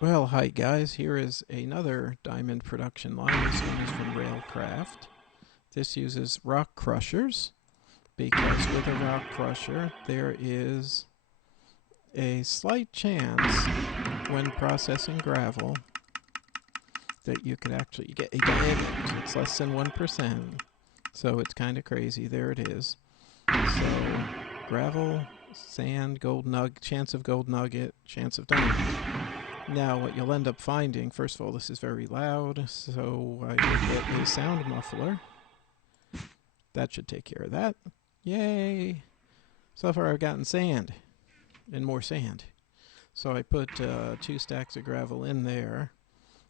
Well, hi guys, here is another diamond production line. This one is from Railcraft. This uses rock crushers because with a rock crusher there is a slight chance when processing gravel that you could actually get a diamond. It's less than 1%, so it's kind of crazy. There it is. So gravel, sand, gold nugget, chance of gold nugget, chance of diamond. Now what you'll end up finding, first of all, this is very loud, so I will get a sound muffler. That should take care of that. Yay! So far I've gotten sand, and more sand. So I put 2 stacks of gravel in there.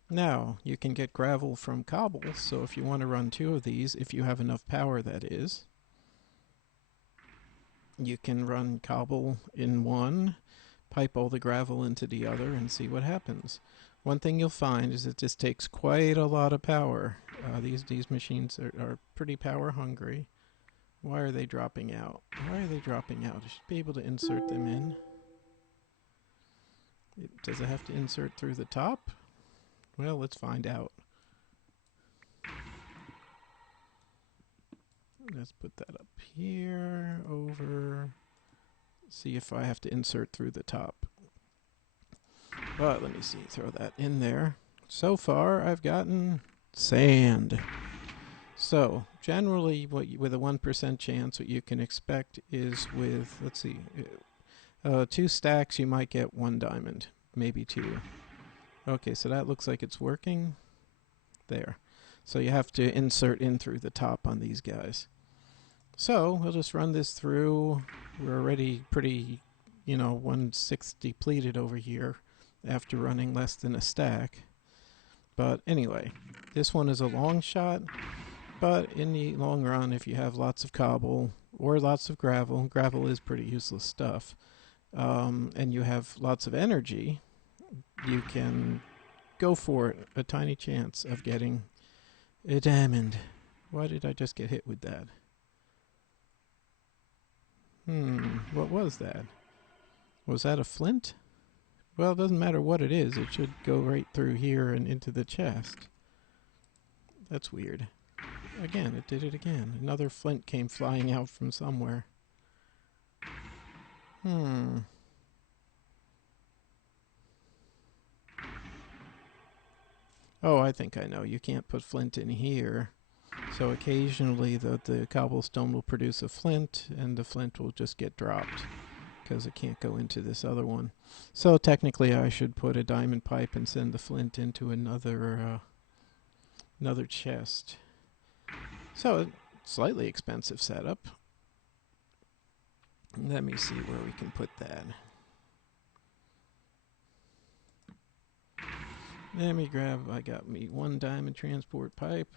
Now, you can get gravel from cobble, so if you want to run 2 of these, if you have enough power that is, you can run cobble in one, pipe all the gravel into the other, and see what happens. One thing you'll find is it just takes quite a lot of power. These machines are pretty power hungry. Why are they dropping out? Why are they dropping out? I should be able to insert them in. Does it have to insert through the top? Well, let's find out. Let's put that up here, over. See if I have to insert through the top. But let me see, throw that in there. So far, I've gotten sand. So, generally, with a 1% chance, what you can expect is with, let's see, 2 stacks, you might get 1 diamond, maybe 2. Okay, so that looks like it's working. There. So you have to insert in through the top on these guys. So we'll just run this through. We're already pretty, 1/6 depleted over here after running less than a stack. But anyway, this one is a long shot. But in the long run, if you have lots of cobble or lots of gravel, gravel is pretty useless stuff, and you have lots of energy, you can go for it. A tiny chance of getting a diamond. Why did I just get hit with that? What was that? Was that a flint? Well, it doesn't matter what it is. It should go right through here and into the chest. That's weird. Again, it did it again. Another flint came flying out from somewhere. Oh, I think I know. You can't put flint in here. So occasionally the cobblestone will produce a flint, and the flint will just get dropped because it can't go into this other one. So technically I should put a diamond pipe and send the flint into another chest. So a slightly expensive setup. Let me see where we can put that. Let me grab, I got me 1 diamond transport pipe.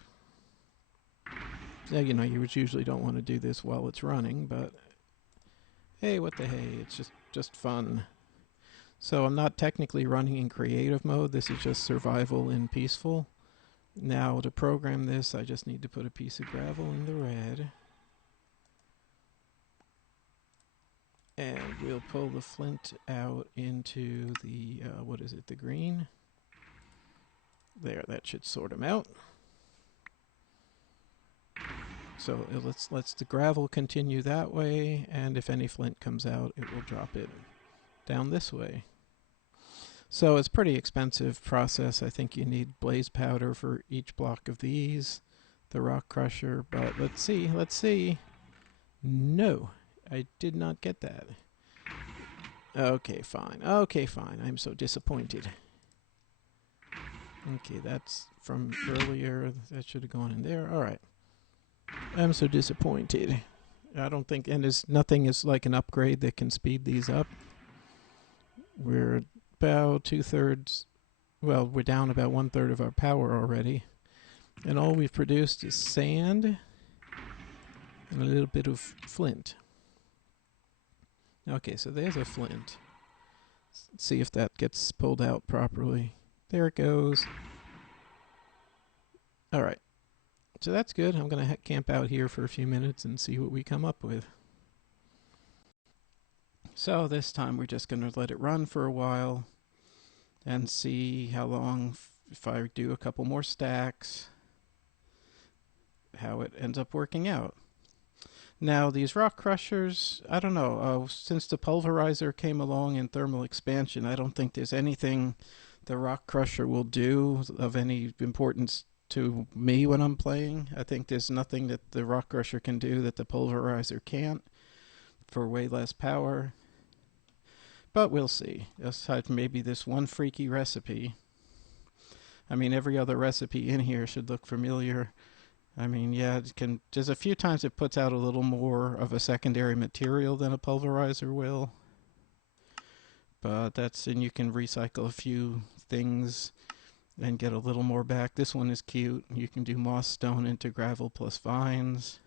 So, you usually don't want to do this while it's running, but hey, what the hey, it's just fun. So I'm not technically running in creative mode, this is just survival in peaceful. Now to program this, I just need to put a piece of gravel in the red. And we'll pull the flint out into the, the green. There, that should sort them out. So let's the gravel continue that way, and if any flint comes out, it will drop it down this way. So it's a pretty expensive process. I think you need blaze powder for each block of these, the rock crusher, but let's see. No, I did not get that. Okay, fine. I'm so disappointed. Okay, that's from earlier. That should have gone in there. Alright. I'm so disappointed. I don't think, and nothing is like an upgrade that can speed these up. We're about 2/3, well, we're down about 1/3 of our power already. And all we've produced is sand and a little bit of flint. Okay, so there's a flint. Let's see if that gets pulled out properly. There it goes. Alright. So that's good. I'm going to camp out here for a few minutes and see what we come up with. So this time we're just going to let it run for a while. and see how long, if I do a couple more stacks, how it ends up working out. Now, these rock crushers, I don't know, since the pulverizer came along in thermal expansion, I don't think there's anything the rock crusher will do of any importance to me when I'm playing. I think there's nothing that the rock crusher can do that the pulverizer can't for way less power. But we'll see. Aside from maybe this one freaky recipe. I mean, every other recipe in here should look familiar. I mean, yeah, it can. There's a few times it puts out a little more of a secondary material than a pulverizer will. But and you can recycle a few things and get a little more back. This one is cute. You can do moss stone into gravel plus vines.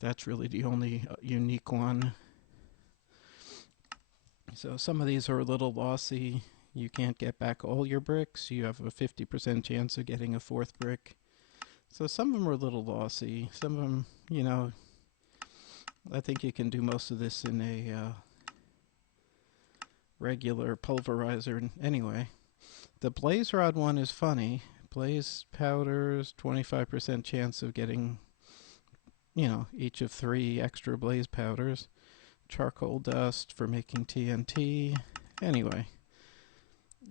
That's really the only unique one. So some of these are a little lossy. You can't get back all your bricks. You have a 50% chance of getting a fourth brick. So some of them are a little lossy. Some of them, you know, I think you can do most of this in a regular pulverizer. Anyway, the blaze rod one is funny. Blaze powders, 25% chance of getting, you know, each of 3 extra blaze powders. Charcoal dust for making TNT. Anyway,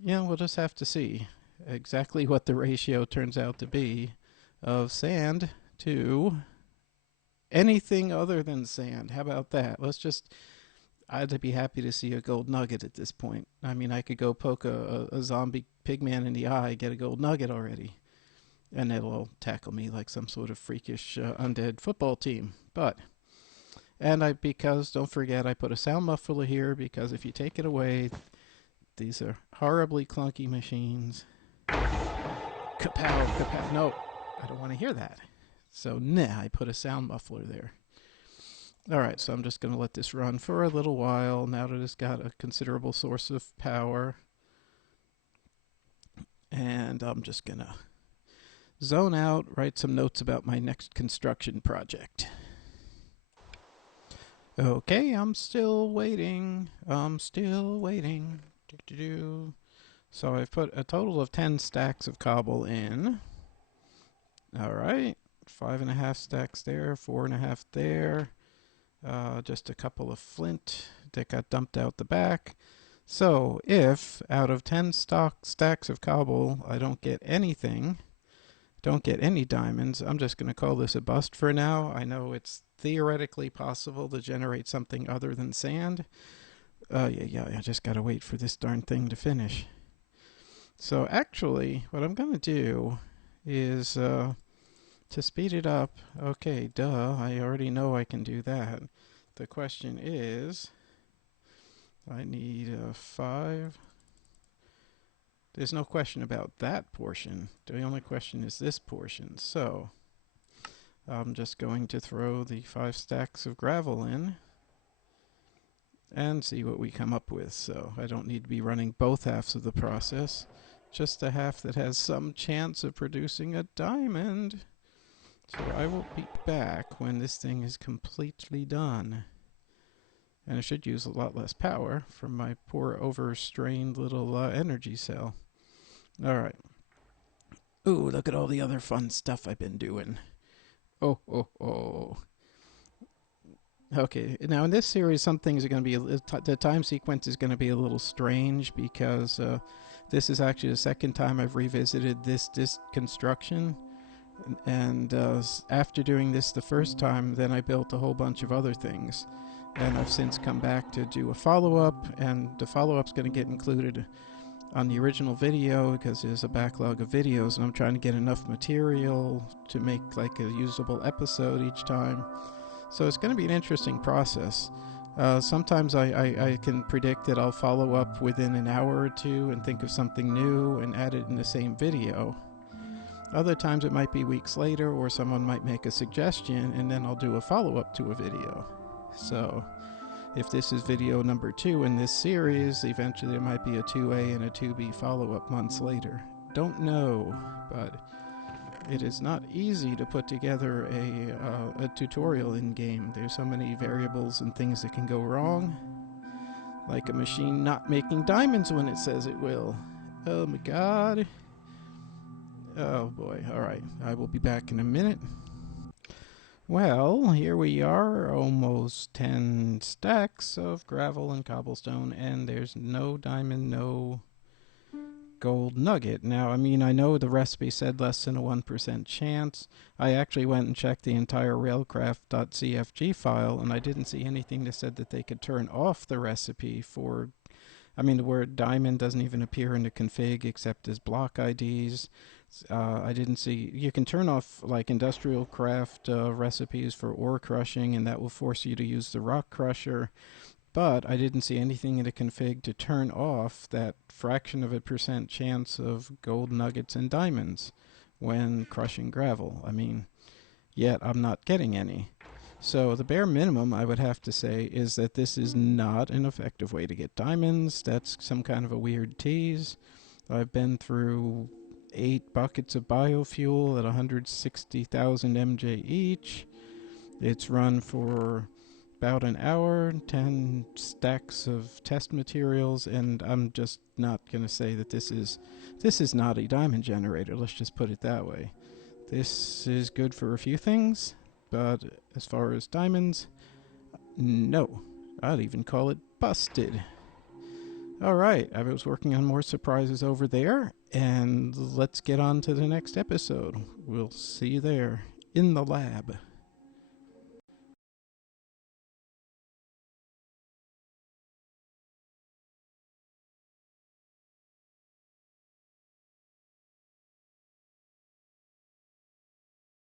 yeah, we'll just have to see exactly what the ratio turns out to be of sand to anything other than sand. How about that? I'd be happy to see a gold nugget at this point. I mean, I could go poke a zombie pigman in the eye, get a gold nugget already, and it'll tackle me like some sort of freakish undead football team. Because don't forget, I put a sound muffler here because if you take it away, these are horribly clunky machines. Kapow, kapow. No, I don't want to hear that. So, nah, I put a sound muffler there. Alright, so I'm just going to let this run for a little while now that it's got a considerable source of power. And I'm just going to zone out, write some notes about my next construction project. Okay, I'm still waiting. So I've put a total of 10 stacks of cobble in. Alright, 5.5 stacks there, 4.5 there. Just a couple of flint that got dumped out the back. So if out of 10 stacks of cobble I don't get anything, don't get any diamonds, I'm just going to call this a bust for now. I know it's theoretically possible to generate something other than sand. Yeah, I just got to wait for this darn thing to finish. So actually, what I'm going to do is, to speed it up, okay, duh, I already know I can do that. The question is, I need 5. There's no question about that portion. The only question is this portion. So I'm just going to throw the 5 stacks of gravel in and see what we come up with. So I don't need to be running both halves of the process, just the half that has some chance of producing a diamond. So I will be back when this thing is completely done. And it should use a lot less power from my poor overstrained little energy cell. Alright. Ooh, look at all the other fun stuff I've been doing. Oh. Okay, now in this series some things are going to be, the time sequence is going to be a little strange because this is actually the second time I've revisited this construction. And after doing this the first time, then I built a whole bunch of other things. And I've since come back to do a follow-up, and the follow-up's going to get included on the original video because there's a backlog of videos, and I'm trying to get enough material to make like a usable episode each time. So it's going to be an interesting process. Sometimes I can predict that I'll follow up within an hour or two and think of something new and add it in the same video. Other times it might be weeks later, or someone might make a suggestion and then I'll do a follow-up to a video. So if this is video number 2 in this series, eventually there might be a 2A and a 2B follow-up months later. Don't know, but it is not easy to put together a tutorial in-game. There's so many variables and things that can go wrong Like a machine not making diamonds when it says it will. Oh my god. Oh boy. Alright, I will be back in a minute. Well, here we are, almost 10 stacks of gravel and cobblestone, and there's no diamond, no gold nugget. Now, I mean, I know the recipe said less than a 1% chance. I actually went and checked the entire railcraft.cfg file, and I didn't see anything that said that they could turn off the recipe for. I mean, the word diamond doesn't even appear in the config except as block IDs. I didn't see. You can turn off like industrial craft recipes for ore crushing, and that will force you to use the rock crusher. But I didn't see anything in the config to turn off that fraction of a percent chance of gold nuggets and diamonds when crushing gravel. I mean, yet I'm not getting any. So the bare minimum I would have to say is that this is not an effective way to get diamonds. That's some kind of a weird tease. I've been through 8 buckets of biofuel at 160,000 MJ each. It's run for about an hour, 10 stacks of test materials, and I'm just not going to say that this is not a diamond generator. Let's just put it that way. This is good for a few things, but as far as diamonds, no. I'd even call it busted. Alright, I was working on more surprises over there, and let's get on to the next episode. We'll see you there in the lab.